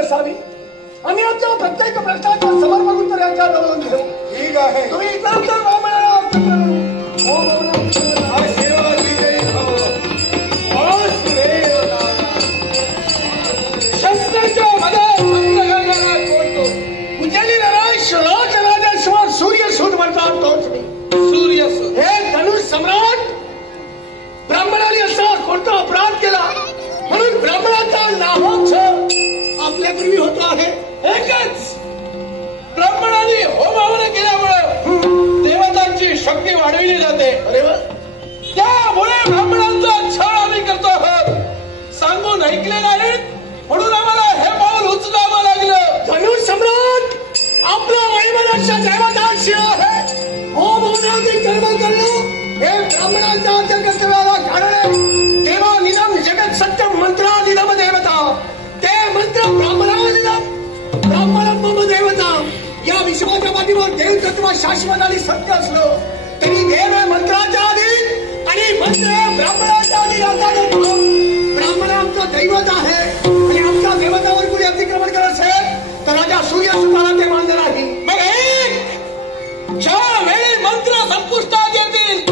नसावी आणि आमच्या प्रत्येक प्रश्नाचं समर्पण उत्तर यांच्याजवळून घेऊ. ठीक आहे. तुम्ही इतरांच्या ब्राह्मणाला आशीर्वाद विजयी भव. वासुदेव शस्त्राच्या मधात भक्तगणाला कोणतो उजळलेला राजराजेश्वर सूर्यसूत म्हणतात तोच मी. सूर्यसूत हे धनुष सम्राट ब्राह्मणाने असा कोणता अपराध केला म्हणून ब्राह्मणाचा नामोक्ष आपल्यापूर्वी होतो आहे. एकच ब्राह्मणाने होम केल्यामुळे देवतांची शक्ती वाढविली जाते. अरे वा, त्यामुळे ब्राह्मणांचा छळ आम्ही करतो आहोत. सांगून ऐकले नाहीत म्हणून आम्हाला हे पाऊल उचलावं लागलं. धनुष सम्राट आपला वैमनस्य देवताशी आहे. होम होण्याची कर्म करणं हे ब्राह्मणांच्या कर्तव्याला कारण आहे. तेव्हा निदम जगत सत्यम मंत्रानिदम देवता ते मंत्र ब्राह्मणानिदम ब्राह्मणम मम देवता. या विश्वाच्या पाठीवर देव तत्व शाश्वत आणि सत्य असलं तरी देव हे मंत्राच्या आधी आणि मंत्र हे ब्राह्मणाच्या आधी राहतात. ब्राह्मण आमचं दैवत आहे आणि आमच्या देवतावर कुणी अतिक्रमण करत असेल तर राजा सूर्यसुताला ते मान्य नाही. मग एक ज्या वेळी मंत्र संपुष्टात येतील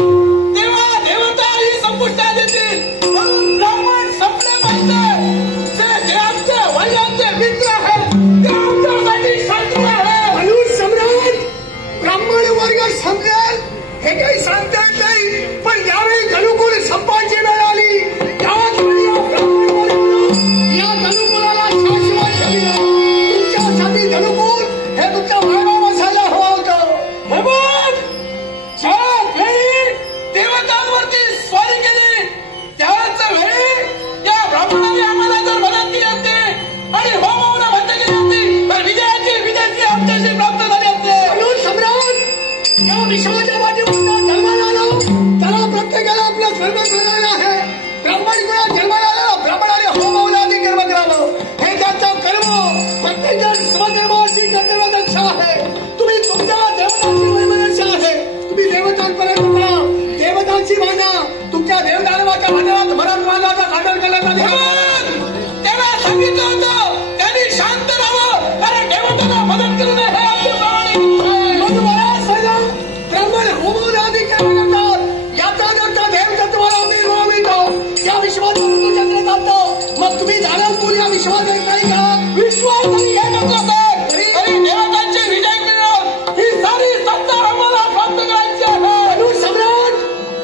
तेव्हा देवताही संपुष्टात येतील. म्हणून ब्राह्मण संपले पाहिजे. जे आमचे वैराचे मित्र आहेत ते आमच्यासाठी शत्रू आहे. धनुष सम्राट ब्राह्मण वर्ग समजेल हे काही सांगता येत नाही. पण ज्यावेळी धनुकुल संपाची वेळ आली त्याच वेळी या ब्राह्मण वर्गानं या धनुकुलाला शाश्वत ठेवलं. तुमच्यासाठी धनुकुल हे तुमच्या वैभव असायला हवं होतं. मग ज्या वेळी देवतांवरती स्वारी केली त्याच वेळी या ब्राह्मणाने आम्हाला जर मदत केली असते आणि होमवना बंद केली असती तर विजयाची आमच्याशी प्राप्त झाली असते. धनुष सम्राट या विश्वाच्या पाठीवर जन्माला आलो त्याला प्रत्येकाला आपलं धर्म करायला आहे. ब्राह्मण कुणा जन्माला आला ब्राह्मणाने होमवनादी कर्म करावं हे त्यांचं कर्म. प्रत्येक जण स्वधर्माची कर्तव्यदक्ष आहे. तुम्ही तुमच्या देवतांची वैमनस्य आहे. तुम्ही देवतांपर्यंत करा. देवतांची माना. तुमच्या देवदानवाच्या मानवात भरत मानवाचा सादर करण्यात आली. तेव्हा सांगितलं होतं त्यांनी शांत राहावं कारण देवतांना मदत करू नये हे आमचं प्रामाणिक इच्छा आहे. मग मला सांगा ब्राह्मण होमवनादी कर्म करतात याचा जर त्या देवतत्वाला निर्वाह मिळतो या विश्वात ऋतुचंद्र जातो मग तुम्ही जाणवपूर या विश्वात काही का विश्वास जरी हे करत असेल तरी देवतांची विजय मिळवून ही सारी सत्ता आम्हाला प्राप्त करायची आहे. धनुष सम्राट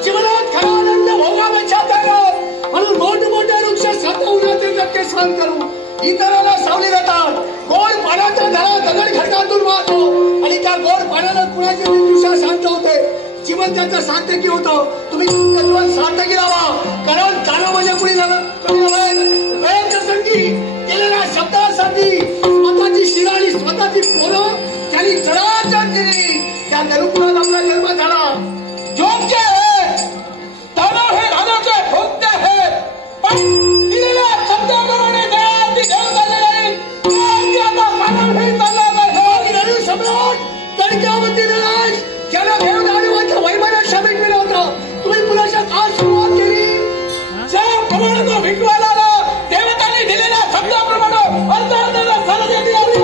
जीवनात खरा आनंद भोगावयाचा त्याग म्हणून मोठमोठे वृक्ष सात उन्हाचे टक्के सहन करू इतरांना सावली जातात. गोड पाण्याचा धरा दगड खडकातून वाहतो आणि त्या गोड पाण्यानं कुणाची दिशा शांत होते. जीवन त्यांचं सार्थकी होतं. तुम्ही जीवन सार्थकी लावा कारण काना म्हणजे कुणी वेळ प्रसंगी केलेल्या शब्दासाठी स्वतःची शिरा आणि स्वतःची पोरं त्यांनी चढाचढ केली. त्या धनुकुलात आपला जन्म झाला. योग्य आहे. दानव हे राजाचे भोगते आहेत पण दिलेल्या शब्दाप्रमाणे देवाची देव झाले नाही. आता मानव हे चालला नाही. धनुष सम्राट तडक्यावरती राज ज्याला देवदानवाचं वैमनस्य मिळवलं होतं तुम्ही पुन्हा का सुरुवात केली. ज्याप्रमाणे तो विकवायला आला देवतांनी दिलेल्या शब्दाप्रमाणे अर्धा साला देती लागली.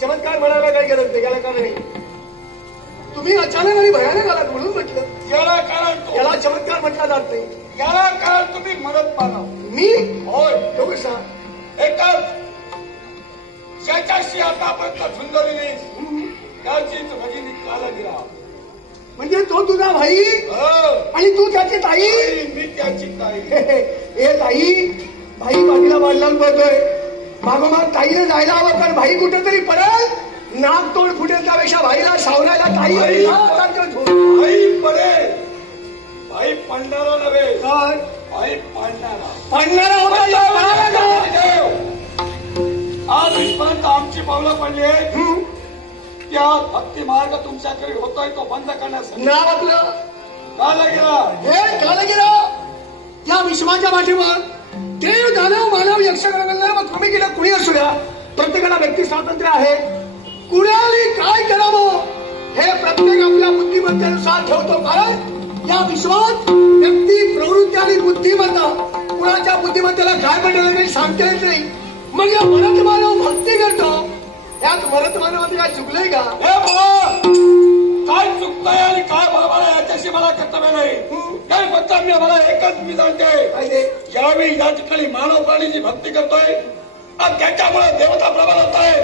चमत्कार म्हणायला काही गरज नाही, याला कारण नाही. तुम्ही अचानक आणि भयानक आलात म्हणून म्हटलं. याला कारण तो, याला चमत्कार म्हटला जात नाही. याला कारण तुम्ही मदत माना. मी होय, तो कसा एकच ज्याच्याशी आतापर्यंत झुंजली नाही त्याचीच भगिनी कालगिरा. म्हणजे तो तुझा भाई हो, आणि तू त्याची ताई. मी त्याची ताई. ए ताई, भाई बाजूला बांधला बघतोय, मागोमाग ताईला जायला हवं, कारण भाई कुठेतरी परत नाक तोड फुटेल, त्यापेक्षा भाईला सावरायला ताई भाई भाई पडेल. भाई पडणारा नव्हे, तर भाई पाडणारा. पडणारा होता या बाळाला. आज इथपर्यंत आमची पावलं पडली आहेत. त्या भक्ती मार्ग तुमच्याकडे होतोय तो बंद करण्यासाठी नाव आपलं कालगिरा. हे कालगिरा या विश्वाच्या पाठीवर देव दानव मानव यक्षगणांना मग कमी केलं कुणी असू द्या, प्रत्येकाला व्यक्ती स्वातंत्र्य आहे. कुणाला काय करावं हे प्रत्येक आपल्या बुद्धिमत्तेनुसार ठेवतो, कारण या विश्वात व्यक्ती प्रवृत्ती आणि बुद्धिमत्ता कुणाच्या बुद्धिमत्तेला काय पडलेलं काही सांगता येत नाही. मग या मरत मानव भक्ती करतो, यात मरत मानवाने काय चुकलंय का? हे बाबा, काय चुकतंय आणि काय बरोबर आहे याच्याशी मला कर्तव्य नाही. काय फक्त मी मला एकच मी सांगते, ज्यावेळी या ठिकाणी मानव प्राणीची भक्ती करतोय आणि त्याच्यामुळे देवता प्रबल होत आहे.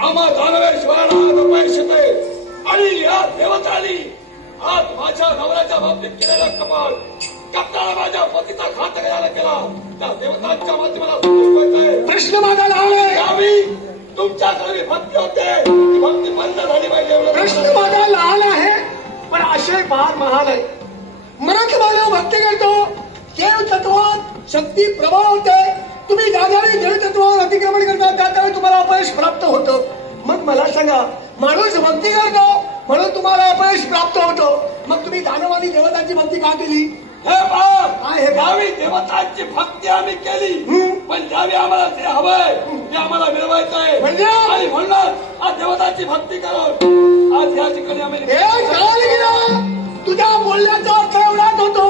आम्हा दानवेश्वरांना अपयश येते आणि या देवतांनी आज माझ्या नवऱ्याच्या बाबतीत केलेला कपाळ, कप्ताला माझ्या पतीचा घात करायला केला, त्या देवतांच्या माध्यमाला प्रश्न माझा लावलाय. यावेळी तुमच्याकडे भक्ती होते, ती भक्ती बंद झाली पाहिजे. प्रश्न माझा लहान आहे पण आशय फार महान आहे. मरत मानव भक्ती करतो, देव तत्वात शक्ती प्रबळ होते. तुम्ही ज्या ज्यावेळी देव तत्वावर अतिक्रमण करता त्या त्यावेळी तुम्हाला अपयश प्राप्त होतं. मग मला सांगा, माणूस भक्ती करतो म्हणून तुम्हाला अपयश प्राप्त होतं, मग तुम्ही दानव आणि देवतांची भक्ती का केली? हे बाप, ज्यावेळी देवतांची भक्ती आम्ही केली, पण ज्यावेळी आम्हाला ते हवंय ते आम्हाला मिळवायचंय म्हणजे? आणि म्हणून आज देवतांची भक्ती करून आज या ठिकाणी आम्ही तुझ्या बोलण्याचा अर्थ एवढाच होतो,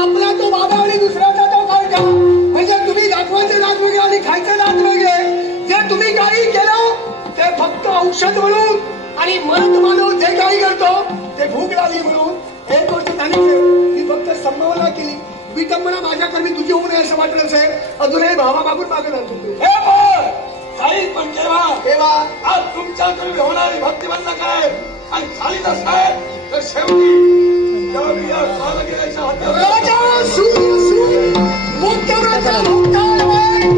आपला तो बाबा आणि दुसऱ्याचा तो खायचा. म्हणजे तुम्ही दाखवायचे दात वेगळे आणि खायचे दात वेगळे. जे तुम्ही काही केलं ते फक्त औषध म्हणून आणि मरत मानव जे काही करतो ते भूक लागली म्हणून. एक गोष्ट झाली, मी फक्त संभावना केली, विटंबना माझ्याकडे तुझी होऊ नये असं वाटलं असेल, अजूनही भावा मागून मागत आणतो. हे बाप, काही पण तेव्हा आज तुमच्याकडे होणारी भक्ती बंद काय आणि झाली नसं आहे तर शेवटी ज्यावेळी या कालगिराच्या हातात राजा सूर मोठ्यावरचा मुक्तालय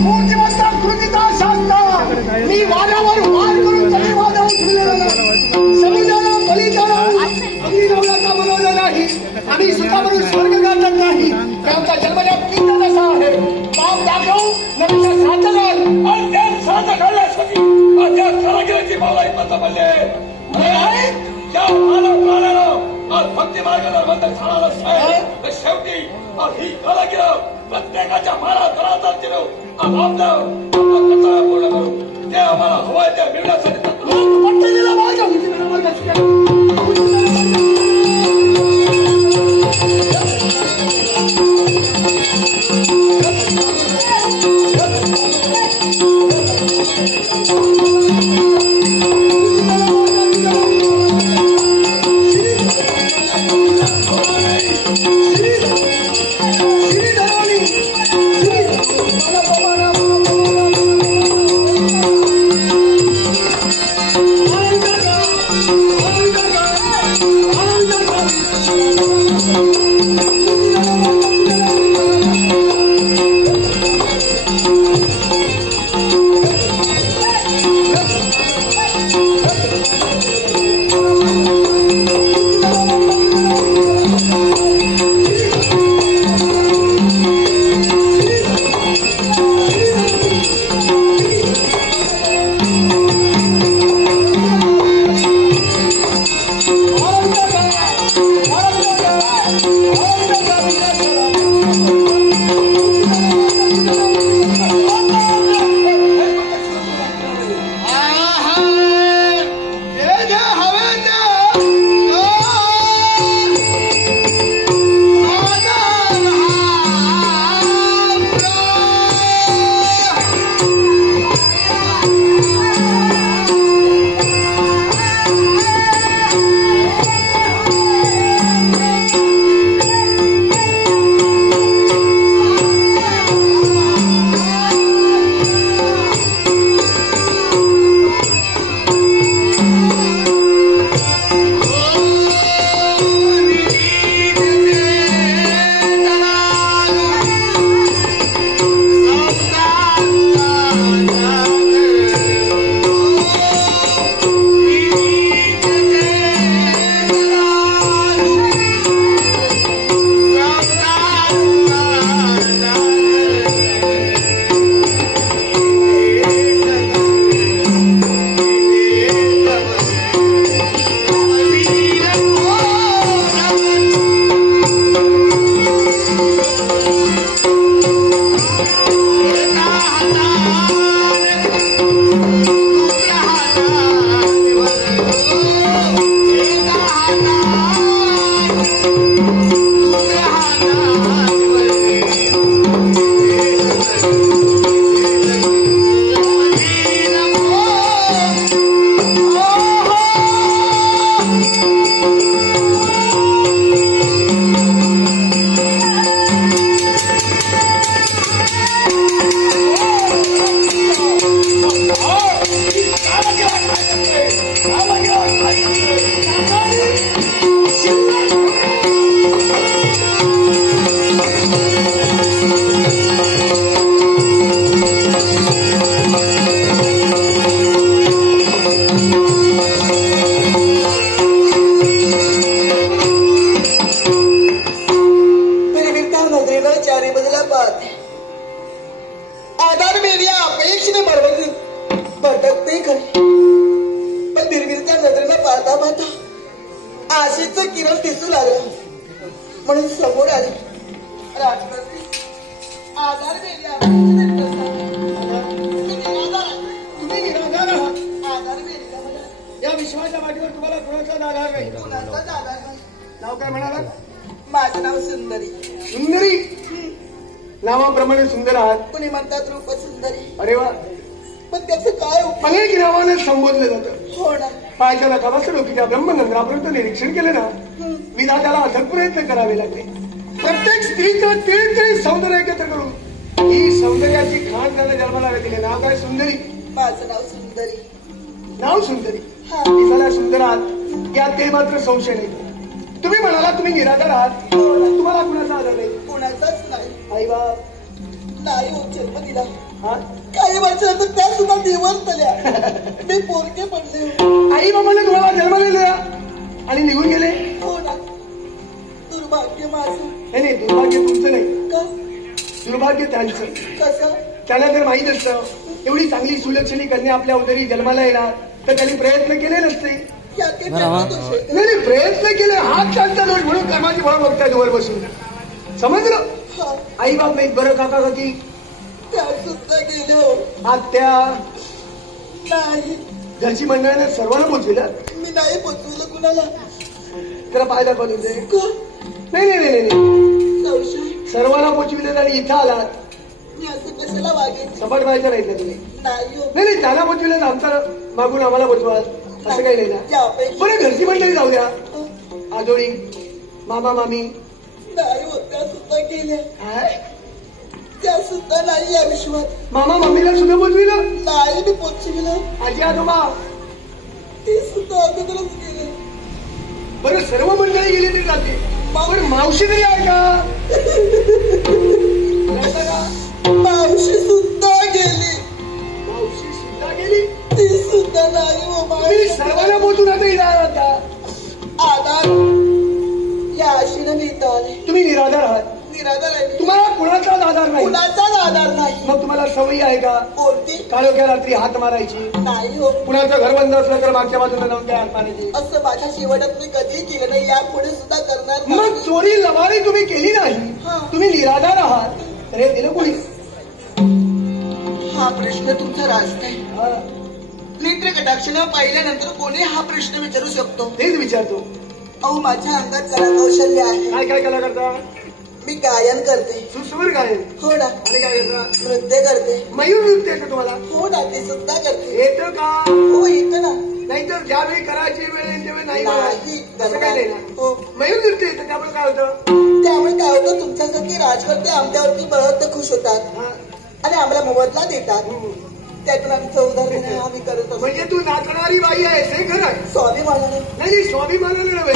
मूर्तिमंता कृतीचा शास्त्र मी वादावर वार करून तरी वादावर ठेवलेला समुद्राला बळी जाणं आम्ही नवराचा बनवलं नाही, आम्ही सुद्धा म्हणून स्वर्ग गाठत नाही. त्यांचा जन्मजात पिंड नसा आहे. पाप दाखव नवीन साथ घाल आणि त्या साथ घालण्यासाठी त्या कालगिराची भावना इतपत बनले. ज्या मानव प्राण्यानं आज भक्ती मार्गाला बंद झाला नसतंय तर शेवटी ही कालगिर प्रत्येकाच्या मारा घराचा चिरव आज आपलं कर्तव्य पूर्ण करू. ते आम्हाला हवंय ते मिळण्यासाठी पट्टेला माझ्या म्हणून दिसू लागलं म्हणून समोर आले. राजकारणी आधार दिला तुम्ही निराधार आहात. आधार दिला मला या विश्वाच्या वाटेवर तुम्हाला कुणाचाच आधार नाही. कुणाचाच आधार नाही. नाव काय म्हणाला? माझं नाव सुंदरी. सुंदरी. नावाप्रमाणे सुंदर आहात. कुणी म्हणतात रूप सुंदरी. अरे वा. पण त्याचं काय उपयोग? अनेक नावाने संबोधलं जातं. हो ना. पायाच्या नखापासून डोकीच्या ब्रह्मनंद्रापर्यंत निरीक्षण केलं ना, विधात्याला अथक प्रयत्न करावे लागले. प्रत्येक स्त्रीचं तिळतिळ सौंदर्य एकत्र करून ही सौंदर्याची खाण त्याला जन्माला दिले. नाव काय? सुंदरी. माझं नाव सुंदरी. नाव सुंदरी. हा. दिसायला सुंदर आहात यात ते मात्र संशय नाही. तुम्ही म्हणाला तुम्ही निराधार आहात. तुम्हाला कुणाचा आधार नाही? कुणाचाच नाही. आई बाप नाही हो, जन्म दिला. हा? काही वर्षानंतर त्या सुद्धा निवर्तल्या. मी पोरके पडले. आई बाबाने तुम्हाला जन्म दिला आणि निघून गेले. हो ना. दुर्भाग्य माझं. नाही, दुर्भाग्य तुमचं नाही, का? दुर्भाग्य त्यांचं. कसं? त्याला जर माहीत असतं एवढी चांगली सुलक्षणी कन्या आपल्या उदरी जन्माला येणार तर त्यांनी प्रयत्न केले नसते. यात काही प्रश्न दोष आहे का? नाही, प्रयत्न केले हाच त्यांचा दोष म्हणून कर्माची फळं बघतायत वर बसून. समजलं? हा. आई बाप नाही बरं, काका काकी त्या सुद्धा गेले हो. आत्या नाही, घरची मंडळाने सर्वांना बोलविलं. मी नाही पोचवलं कुणाला. त्याला पाय दाखवा तुमचे. का? नाही नाही नाही नाही, संशय. सर्वांना पोचविलं आणि इथं आलात. मी असं कशाला वागेन? सपाट व्हायचं नाही का तुम्ही? नाही हो. नाही नाही, त्याला पोचविलं आमचा मागून आम्हाला पोचवाल असं काही नाही ना. या अपेक्षा बरं घरची मंडळी जाऊ द्या. आजोळी मामा मामी नाही हो. त्या सुद्धा गेल्या. काय? त्या सुद्धा नाही या विश्वात. मामा मामीला सुद्धा पोचविलं. नाही मी पोचविलं. आजी आजोबा ते सुद्धा अगोदरच गेले. बरं सर्व मंडळी गेली तरी जाते, पण मावशी तरी आहे का? कळतं का? मावशी सुद्धा गेली. मावशी सुद्धा गेली. ती सुद्धा नाही हो. तुम्ही मावशी सर्वांना पोचून आता येणार आता. आधार या आशेनं मी इथं आले. तुम्ही निराधार आहात. निराधार आहे. तुम्हाला कुणाचाच आधार नाही. कुणाचाच आधार नाही. मग तुम्हाला सवयी आहे का? कोणती? काळोख्या रात्री हात मारायची, नाही हो. कुणाचं घर बंद असलं तर मागच्या बाजूला जाऊन त्या हात मारायची. असं माझ्या शेवटात मी कधी केलं नाही. यापुढे सुद्धा करणार मग नाही. चोरी लवारी तुम्ही केली नाही. हा. तुम्ही निराधार आहात तर हे दिलं कोणी? हा प्रश्न तुमचा रास्त आहे. हा, नेत्र कटाक्षानं पाहिल्यानंतर कोणी हा प्रश्न विचारू शकतो. तेच विचारतो. अहो माझ्या अंगात कला कौशल्य आहे. काय काय कला करता? मी गायन करते. सुस्वर गायन. हो ना. आणि काय करता? नृत्य करते. मयूर नृत्य येतं तुम्हाला? हो ना. ते सुद्धा करते. येतं का? हो येतं ना. नाहीतर ज्यावेळी करायची वेळ येईल त्यावेळी नाही नाही बोलायचं. असं काही नाही ना. हो. मयूर नृत्य येतं त्यामुळे काय होतं? त्यामुळे काय होतं, तुमच्यासारखे राजकर्ते आमच्यावरती बळत खुश होतात हा. आणि आम्हाला मोबदला देतात. त्यातून आमचं उदाहरण आम्ही करत असतो. म्हणजे तू नाचणारी बाई आहेस हे खरं आहे. स्वाभिमानाने. नाही स्वाभिमानाने नव्हे.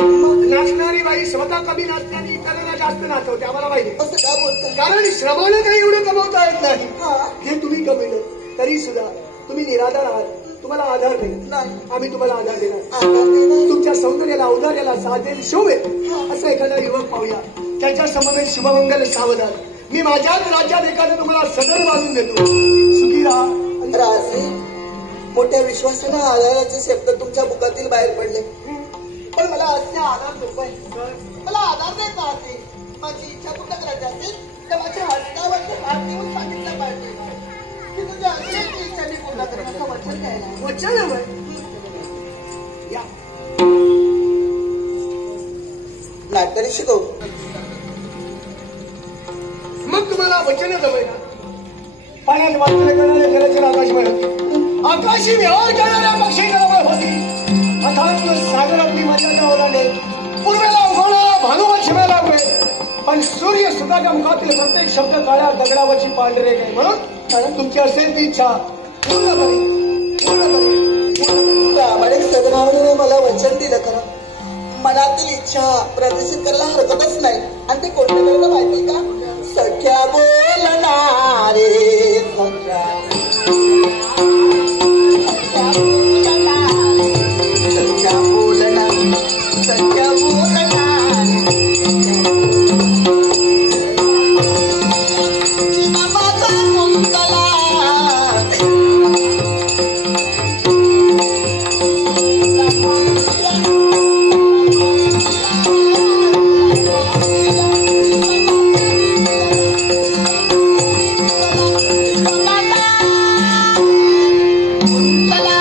नाचणारी बाई स्वतः कमी नाचते आणि इतरांना जास्त नाचवते आम्हाला माहिती. असं का बोलतात? कारण श्रमानं काही एवढं कमवता येत नाही. हा. हे तुम्ही कमवलं तरी सुद्धा तुम्ही निराधार आहात. तुम्हाला आधार नाही. नाही. आम्ही तुम्हाला आधार देणार. आधार देणार. तुमच्या सौंदर्याला औदार्याला साधेल शोभेल असं एखादा युवक पाहूया. त्याच्या समवेत शुभमंगल सावधान. मी माझ्याच राज्यात एखादं तुम्हाला सदर बांधून देतो. सुखी राहा. राजे, मोठ्या विश्वासानं आधाराचे शब्द तुमच्या मुखातील बाहेर पडले. पण मला असे आधार नकोय. मला आधार देत राहते. माझी इच्छा पूर्ण करायची असेल तर माझ्या हस्तावरती हात देऊन सांगितलं पाहिजे की तुझ्या अनेक इच्छा मी पूर्ण करेन असं वचन द्यायला. वचन हवंय. या नाट्याने शिकव. मग तुम्हाला वचन जमेल ना. पाण्यात वाचले करणारे जलचर आकाश मिळत आकाशी विहार करणाऱ्या पक्षी जवळ होती. अथांग सागरातली मजाला ओलांडे पूर्वेला उगवणारा भानुपश्चिमेला उभे. पण सूर्य सुताच्या मुखातील प्रत्येक शब्द काळ्या दगडावरची पांढरे गे. म्हणून तुमची असेल ती इच्छा पूर्ण करेल. प्रामाणिक सद्भावनेने मला वचन दिलं खरं. मनातील इच्छा प्रदर्शित करायला हरकतच नाही. आणि ते कोणत्या वेळेला माहिती का? सख्या बोलणारे सख्या कुंतला